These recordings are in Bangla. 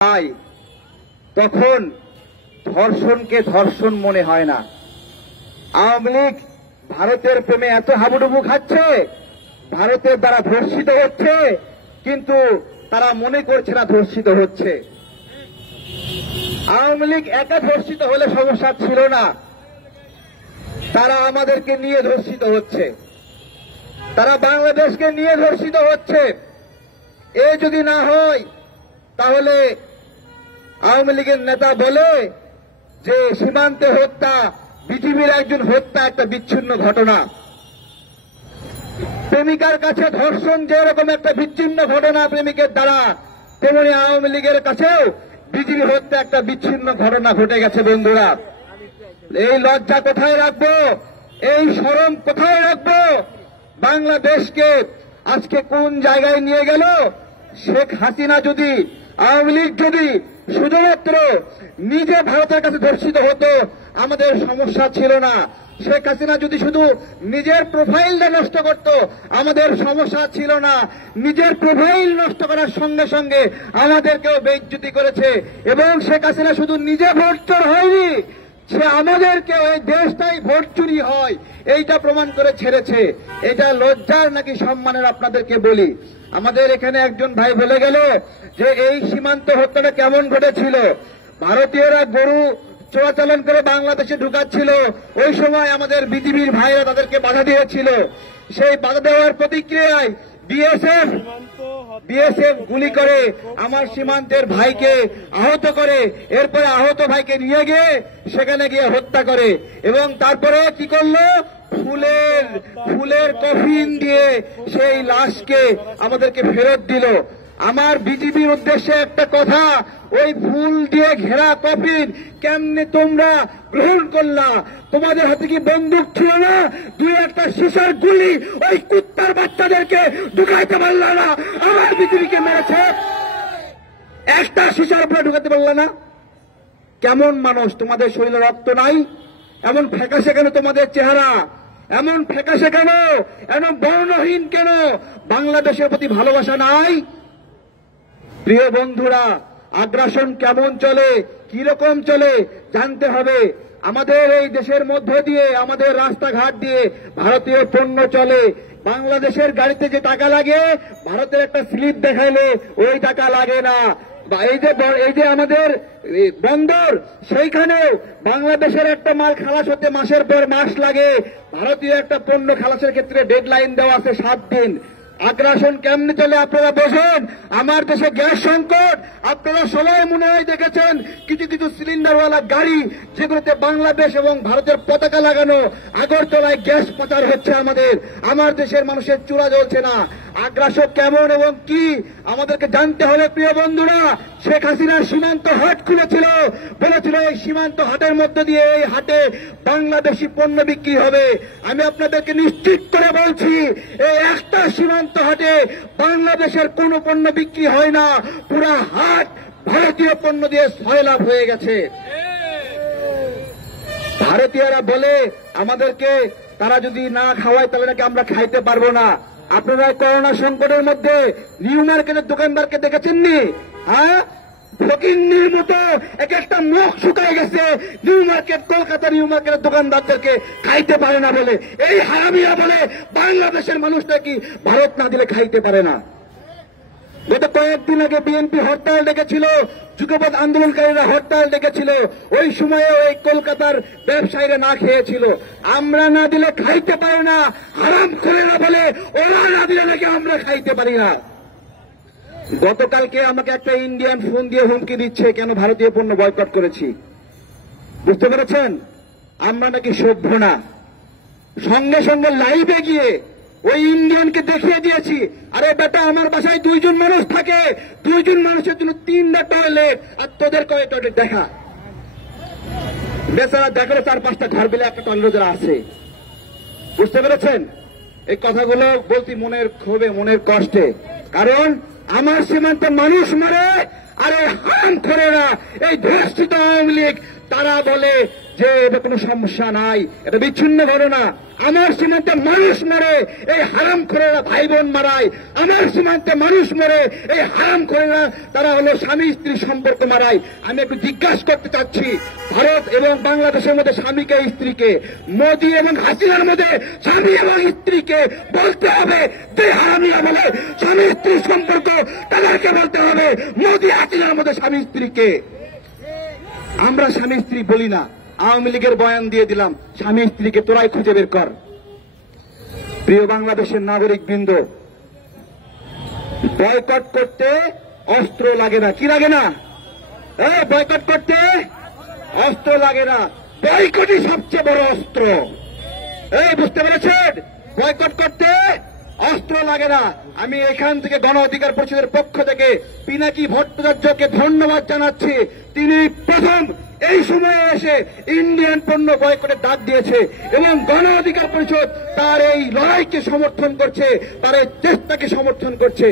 নাই তখন ধর্ষণকে ধর্ষণ মনে হয় না। আওয়ামী লীগ ভারতের প্রেমে এত হাবুডুবু খাচ্ছে, ভারতের দ্বারা ধর্ষিত হচ্ছে, কিন্তু তারা মনে করছে না ধর্ষিত হচ্ছে। আওয়ামী লীগ একা ধর্ষিত হলে সমস্যা ছিল না, তারা আমাদেরকে নিয়ে ধর্ষিত হচ্ছে, তারা বাংলাদেশকে নিয়ে ধর্ষিত হচ্ছে। এ যদি না হয় তাহলে আওয়ামী লীগের নেতা বলে যে সীমান্তে হত্যা বিজিবির একজন হত্যা একটা বিচ্ছিন্ন ঘটনা। প্রেমিকার কাছে ধর্ষণ যেরকম একটা বিচ্ছিন্ন ঘটনা প্রেমিকের দ্বারা, তেমনি আওয়ামী লীগের কাছেও বিজিবি হত্যা একটা বিচ্ছিন্ন ঘটনা ঘটে গেছে। বন্ধুরা, এই লজ্জা কোথায় রাখবো? এই শরম কোথায় রাখবো? বাংলাদেশকে আজকে কোন জায়গায় নিয়ে গেল? শেখ হাসিনা যদি, আওয়ামী লীগ যদি শুধুমাত্র নিজে ভারতের কাছে ধর্ষিত হতো আমাদের সমস্যা ছিল না। শেখ হাসিনা যদি শুধু নিজের প্রোফাইলটা নষ্ট করত আমাদের সমস্যা ছিল না। নিজের প্রোফাইল নষ্ট করার সঙ্গে সঙ্গে আমাদেরকেও বেইজ্জতি করেছে, এবং শেখ হাসিনা শুধু নিজে ভোট চোর হয়নি, সে আমাদেরকে ওই দেশটাই ভোট চুরি হয় এইটা প্রমাণ করে ছেড়েছে। এটা লজ্জার নাকি সম্মানের আপনাদেরকে বলি। আমাদের এখানে একজন ভাই বলে গেল যে এই সীমান্ত হত্যাটা কেমন ঘটেছিল। ভারতীয়রা গরু চোরাচালান করে বাংলাদেশে ঢুকাচ্ছিল, ওই সময় আমাদের বিজিবির ভাইরা তাদেরকে বাধা দিয়েছিল। সেই বাধা দেওয়ার প্রতিক্রিয়ায় বিএসএফ গুলি করে আমার সীমান্তের ভাইকে আহত করে, এরপরে আহত ভাইকে নিয়ে গিয়ে সেখানে গিয়ে হত্যা করে, এবং তারপরে কি করলো? ফুলের কফিন দিয়ে সেই লাশকে আমাদেরকে ফেরত দিল। আমার বিজিবির উদ্দেশ্যে একটা কথা, ওই ফুল দিয়ে ঘেরা কফিন কেমনে তোমরা গ্রহণ করলা? তোমাদের হাতে কি বন্দুক ছিল না? দুই একটা শিশার গুলি ওই কুত্তার বাচ্চাদেরকে ঢুকাইতে পারল না? আমার বিজিবিকে মেরেছে, একটা শিশার উপরে ঢুকাতে পারল না? কেমন মানুষ? তোমাদের শরীরে রক্ত নাই? এমন ফ্যাকাশে কেন তোমাদের চেহারা? এমন ফ্যাকাশে কেন? এমন বর্ণহীন কেন? বাংলাদেশের প্রতি ভালোবাসা নাই? প্রিয় বন্ধুরা, আগ্রাসন কেমন চলে, কি রকম চলে জানতে হবে। আমাদের এই দেশের মধ্য দিয়ে, আমাদের রাস্তাঘাট দিয়ে ভারতীয় পণ্য চলে। বাংলাদেশের গাড়িতে যে টাকা লাগে, ভারতের একটা স্লিপ দেখাইলে ওই টাকা লাগে না। এই যে আমাদের বন্দর, সেইখানেও বাংলাদেশের একটা মাল খালাস হতে মাসের পর মাস লাগে, ভারতীয় একটা পণ্য খালাসের ক্ষেত্রে ডেডলাইন দেওয়া আছে 7 দিন। আগ্রাসন কেমনে চলে আপনারা বোঝেন। আমার দেশে গ্যাস সংকট, আপনারা সবাই মনে হয় দেখেছেন কিছু কিছু সিলিন্ডারওয়ালা গাড়ি যেগুলোতে বাংলাদেশ এবং ভারতের পতাকা লাগানো, আগরতলায় গ্যাস পাচার হচ্ছে। আমার দেশের মানুষের চূড়া জ্বলছে না। আগ্রাসন কেমন এবং কি আমাদেরকে জানতে হবে। প্রিয় বন্ধুরা, শেখ হাসিনার সীমান্ত হাট খুলেছিল, বলেছিল এই সীমান্ত হাটের মধ্য দিয়ে এই হাটে বাংলাদেশি পণ্য বিক্রি হবে। আমি আপনাদেরকে নিশ্চিত করে বলছি, এই একটা সীমান্ত হাটে বাংলাদেশের কোন পণ্য বিক্রি হয় না। পুরা হাট ভারতীয় পণ্য দিয়ে সয়লাভ হয়ে গেছে। ভারতীয়রা বলে আমাদেরকে, তারা যদি না খাওয়ায় তাহলে নাকি আমরা খাইতে পারবো না। আপনারা করোনা সংকটের মধ্যে নিউ মার্কেটের দোকানদারকে দেখেছেননি? হ্যাঁ, ফকিন্নির মতো এক একটা মুখ শুকায় গেছে নিউ মার্কেট, কলকাতা নিউ মার্কেটের দোকানদারদেরকে খাইতে পারে না বলে। এই হারামিরা বলে বাংলাদেশের মানুষটা কি ভারত না দিলে খাইতে পারে না। গত কয়েকদিন আগে বিএনপি হরতাল ডেকেছিল, যুগপৎ আন্দোলনকারীরা হরতাল ডেকেছিল, ওই সময়ে ওই কলকাতার ব্যবসায়ীরা না খেয়েছিল। আমরা না দিলে খাইতে পারে না, হারাম করে না বলে ওরা না দিলে নাকি আমরা খাইতে পারি না। গতকালকে আমাকে একটা ইন্ডিয়ান ফোন দিয়ে হুমকি দিচ্ছে, কেন ভারতীয় পণ্য বয়কট করেছি। বুঝতে পেরেছেন? আমরা নাকি সভ্য না। সঙ্গে সঙ্গে লাইভে গিয়ে ওই ইন্ডিয়ানকে দেখিয়ে দিয়েছি, আরে বেটা, আমার বাসায় 2 জন মানুষ থাকে, 2 জন মানুষের জন্য 3টা টয়লেট, আর তোদের কয় টয়লেট দেখা? বেচারা দেখলো 4-5টা ঝাড়বিলে একটা টয়লেট যারা আছে। বুঝতে পেরেছেন? এই কথাগুলো বলছি মনের ক্ষোভে, মনের কষ্টে, কারণ আমার সীমান্তে মানুষ মারে, আরে হারামখোরেরা, এই ধর্ষিত আওয়ামী লীগ, তারা বলে যে এটা কোনো সমস্যা নাই, এটা বিচ্ছিন্ন ঘটনা। আমার সীমান্তে মানুষ মরে, এই হারামখোরেরা ভাই বোন মারায়। আমার সীমান্তে মানুষ মরে, এই হারামখোরেরা তারা হলো স্বামী স্ত্রী সম্পর্ক মারায়। আমি একটু জিজ্ঞাসা করতে চাচ্ছি, ভারত এবং বাংলাদেশের মধ্যে স্বামীকে স্ত্রীকে, মোদী এবং হাসিনার মধ্যে স্বামী এবং স্ত্রীকে বলতে হবে যে হারামিয়া বলে স্বামী স্ত্রী সম্পর্ক, তাদেরকে বলতে হবে মোদী হাসিনার মধ্যে স্বামী স্ত্রীকে। আমরা স্বামী স্ত্রী বলি না, আওয়ামী লীগের বয়ান দিয়ে দিলাম, স্বামী স্ত্রীকে তোরাই খুঁজে বের কর। প্রিয় বাংলাদেশের নাগরিক বৃন্দ, বয়কট করতে অস্ত্র লাগে না। কি লাগে না? বয়কট করতে অস্ত্র লাগে না, বয়কটই সবচেয়ে বড় অস্ত্র। বুঝতে পেরেছেন? বয়কট করতে অস্ত্র লাগে না। আমি এখান থেকে গণ অধিকার পরিষদের পক্ষ থেকে পিনাকি ভট্টাচার্যকে ধন্যবাদ জানাচ্ছি। তিনি প্রথম এই সময়ে এসে ইন্ডিয়ান পণ্য বয়কটের ডাক দিয়েছে এবং গণ অধিকার পরিষদ তার এই লড়াইকে সমর্থন করছে, তার এই চেষ্টাকে সমর্থন করছে।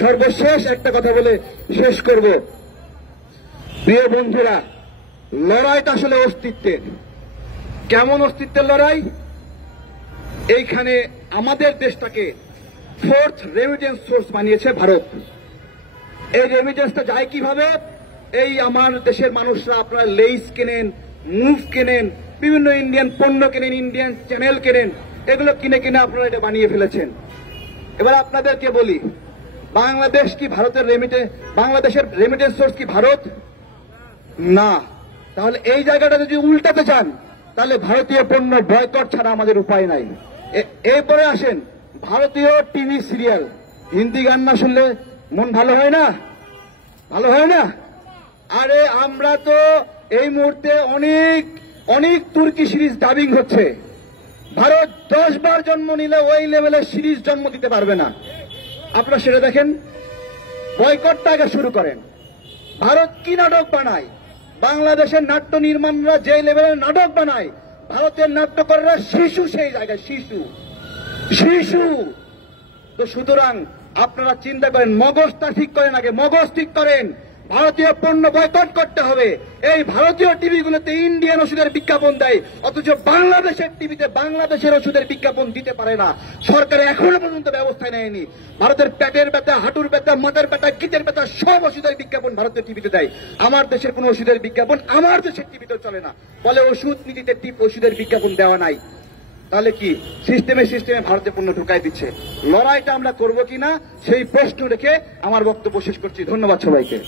সর্বশেষ একটা কথা বলে শেষ করব। প্রিয় বন্ধুরা, লড়াইটা আসলে অস্তিত্বের। কেমন অস্তিত্বের লড়াই? এইখানে আমাদের দেশটাকে ফোর্থ রেমিটেন্স সোর্স বানিয়েছে ভারত। এই রেমিটেন্সটা যায় কিভাবে? এই আমার দেশের মানুষরা আপনারা লেইস কেনেন, মুভ কেনেন, বিভিন্ন ইন্ডিয়ান পণ্য কেনেন, ইন্ডিয়ান চ্যানেল কেনেন, এগুলো কিনে কিনে আপনারা এটা বানিয়ে ফেলেছেন। এবার আপনাদেরকে বলি, বাংলাদেশ কি ভারতের বাংলাদেশের রেমিটেন্স সোর্স কি ভারত? না। তাহলে এই জায়গাটা যদি উল্টাতে চান, তাহলে ভারতীয় পণ্য বয়কট ছাড়া আমাদের উপায় নাই। এরপরে আসেন ভারতীয় টিভি সিরিয়াল, হিন্দি গান না শুনলে মন ভালো হয় না? ভালো হয় না? আরে আমরা তো এই মুহূর্তে অনেক অনেক তুর্কি সিরিজ ডাবিং হচ্ছে। ভারত 10 বার জন্ম নিলে ওই লেভেলের সিরিজ জন্ম দিতে পারবে না। আপনারা সেটা দেখেন, বয়কটটা আগে শুরু করেন। ভারত কি নাটক বানায়? বাংলাদেশের নাট্য নির্মাণরা যে লেভেলের নাটক বানায়, ভারতের নাট্যকাররা শিশু সেই জায়গায়, শিশু শিশু। তো সুতরাং আপনারা চিন্তা করেন, মগজটা ঠিক করেন, আগে মগজ ঠিক করেন। ভারতীয় পণ্য বয়কট করতে হবে। এই ভারতীয় টিভিগুলোতে ইন্ডিয়ান ওষুধের বিজ্ঞাপন দেয়, অথচ বাংলাদেশের টিভিতে বাংলাদেশের ওষুধের বিজ্ঞাপন দিতে পারে না। সরকার এখনো পর্যন্ত ব্যবস্থা নেয়নি। ভারতের পেটের ব্যথা, হাঁটুর ব্যথা, মাথার ব্যথা, গিটের ব্যথা, সব ওষুধের বিজ্ঞাপন ভারতের টিভিতে দেয়। আমার দেশের কোন ওষুধের বিজ্ঞাপন আমার দেশের টিভিতে চলে না। বলে ওষুধ নীতিতে ওষুধের বিজ্ঞাপন দেওয়া নাই। তাহলে কি সিস্টেমে ভারতীয় পণ্য ঢুকাই দিচ্ছে? লড়াইটা আমরা করবো কিনা সেই প্রশ্ন রেখে আমার বক্তব্য শেষ করছি। ধন্যবাদ সবাইকে।